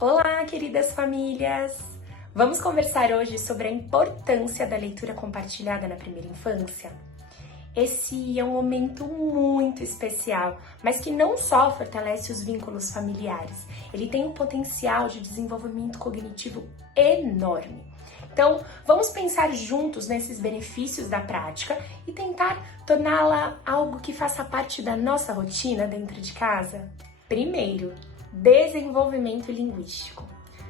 Olá, queridas famílias! Vamos conversar hoje sobre a importância da leitura compartilhada na primeira infância? Esse é um momento muito especial, mas que não só fortalece os vínculos familiares, ele tem um potencial de desenvolvimento cognitivo enorme. Então, vamos pensar juntos nesses benefícios da prática e tentar torná-la algo que faça parte da nossa rotina dentro de casa? Primeiro, desenvolvimento linguístico.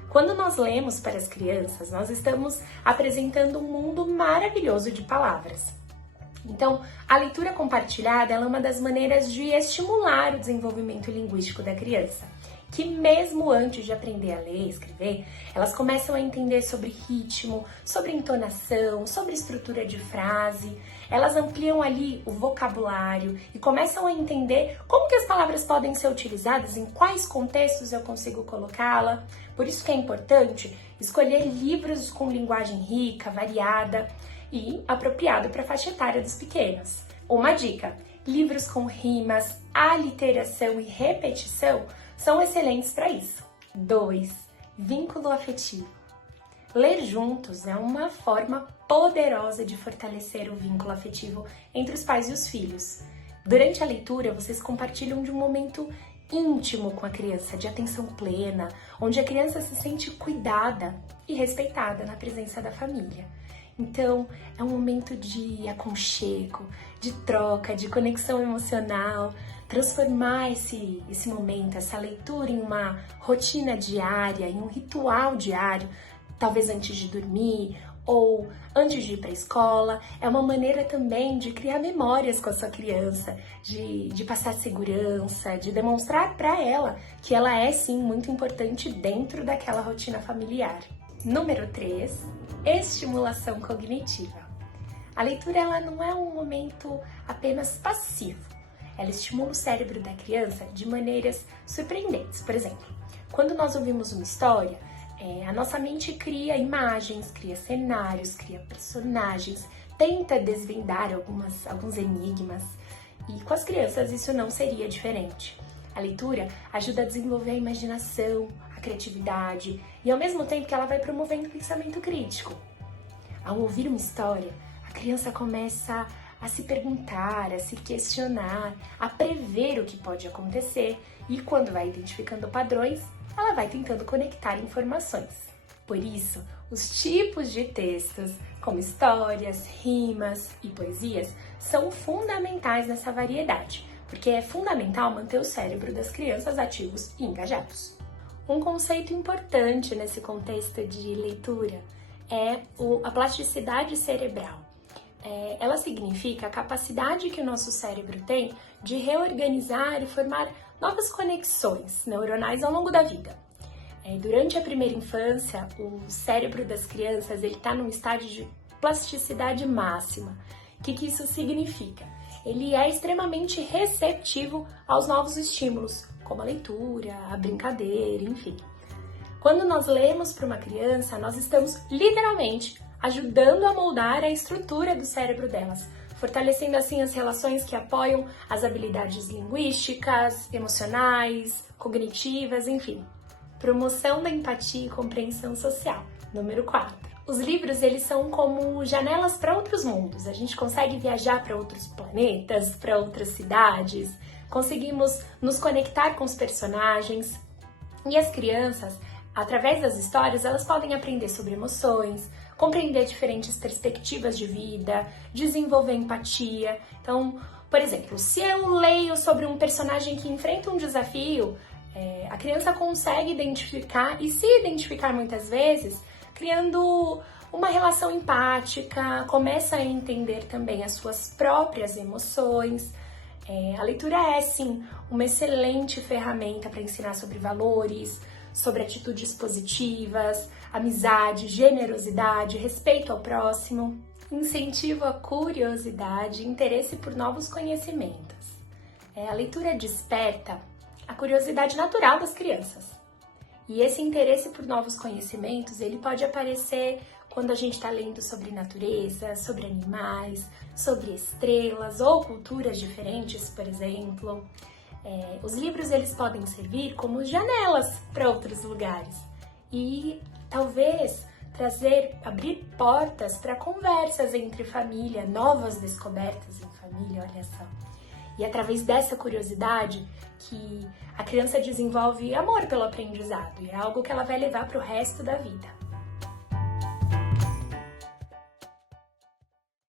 Quando nós lemos para as crianças, nós estamos apresentando um mundo maravilhoso de palavras. Então, a leitura compartilhada é uma das maneiras de estimular o desenvolvimento linguístico da criança, que mesmo antes de aprender a ler e escrever, elas começam a entender sobre ritmo, sobre entonação, sobre estrutura de frase. Elas ampliam ali o vocabulário e começam a entender como que as palavras podem ser utilizadas, em quais contextos eu consigo colocá-la. Por isso que é importante escolher livros com linguagem rica, variada e apropriado para a faixa etária dos pequenos. Uma dica: livros com rimas, aliteração e repetição são excelentes para isso. 2. Vínculo afetivo. Ler juntos é uma forma poderosa de fortalecer o vínculo afetivo entre os pais e os filhos. Durante a leitura, vocês compartilham de um momento íntimo com a criança, de atenção plena, onde a criança se sente cuidada e respeitada na presença da família. Então, é um momento de aconchego, de troca, de conexão emocional. Transformar esse momento, essa leitura em uma rotina diária, em um ritual diário, talvez antes de dormir ou antes de ir para a escola, é uma maneira também de criar memórias com a sua criança, de passar segurança, de demonstrar para ela que ela é sim muito importante dentro daquela rotina familiar. Número 3, estimulação cognitiva. A leitura ela não é um momento apenas passivo. Ela estimula o cérebro da criança de maneiras surpreendentes. Por exemplo, quando nós ouvimos uma história, a nossa mente cria imagens, cria cenários, cria personagens, tenta desvendar alguns enigmas. E com as crianças isso não seria diferente. A leitura ajuda a desenvolver a imaginação, a criatividade e ao mesmo tempo que ela vai promovendo o pensamento crítico. Ao ouvir uma história, a criança começa a se perguntar, a se questionar, a prever o que pode acontecer e quando vai identificando padrões, ela vai tentando conectar informações. Por isso, os tipos de textos, como histórias, rimas e poesias, são fundamentais nessa variedade, porque é fundamental manter o cérebro das crianças ativos e engajados. Um conceito importante nesse contexto de leitura é a plasticidade cerebral. Ela significa a capacidade que o nosso cérebro tem de reorganizar e formar novas conexões neuronais ao longo da vida. Durante a primeira infância, o cérebro das crianças está num estágio de plasticidade máxima. O que isso significa? Ele é extremamente receptivo aos novos estímulos, como a leitura, a brincadeira, enfim. Quando nós lemos para uma criança, nós estamos literalmente ajudando a moldar a estrutura do cérebro delas, fortalecendo assim as relações que apoiam as habilidades linguísticas, emocionais, cognitivas, enfim. Promoção da empatia e compreensão social. Número 4. Os livros, eles são como janelas para outros mundos. A gente consegue viajar para outros planetas, para outras cidades, conseguimos nos conectar com os personagens. E as crianças, através das histórias, elas podem aprender sobre emoções, compreender diferentes perspectivas de vida, desenvolver empatia. Então, por exemplo, se eu leio sobre um personagem que enfrenta um desafio, a criança consegue identificar e se identificar muitas vezes, criando uma relação empática, começa a entender também as suas próprias emoções. A leitura é, sim, uma excelente ferramenta para ensinar sobre valores, sobre atitudes positivas, amizade, generosidade, respeito ao próximo, incentivo à curiosidade e interesse por novos conhecimentos. A leitura desperta a curiosidade natural das crianças. E esse interesse por novos conhecimentos, ele pode aparecer quando a gente está lendo sobre natureza, sobre animais, sobre estrelas ou culturas diferentes, por exemplo. Os livros eles podem servir como janelas para outros lugares e talvez abrir portas para conversas entre família, novas descobertas em família, olha só. E através dessa curiosidade que a criança desenvolve amor pelo aprendizado e é algo que ela vai levar para o resto da vida.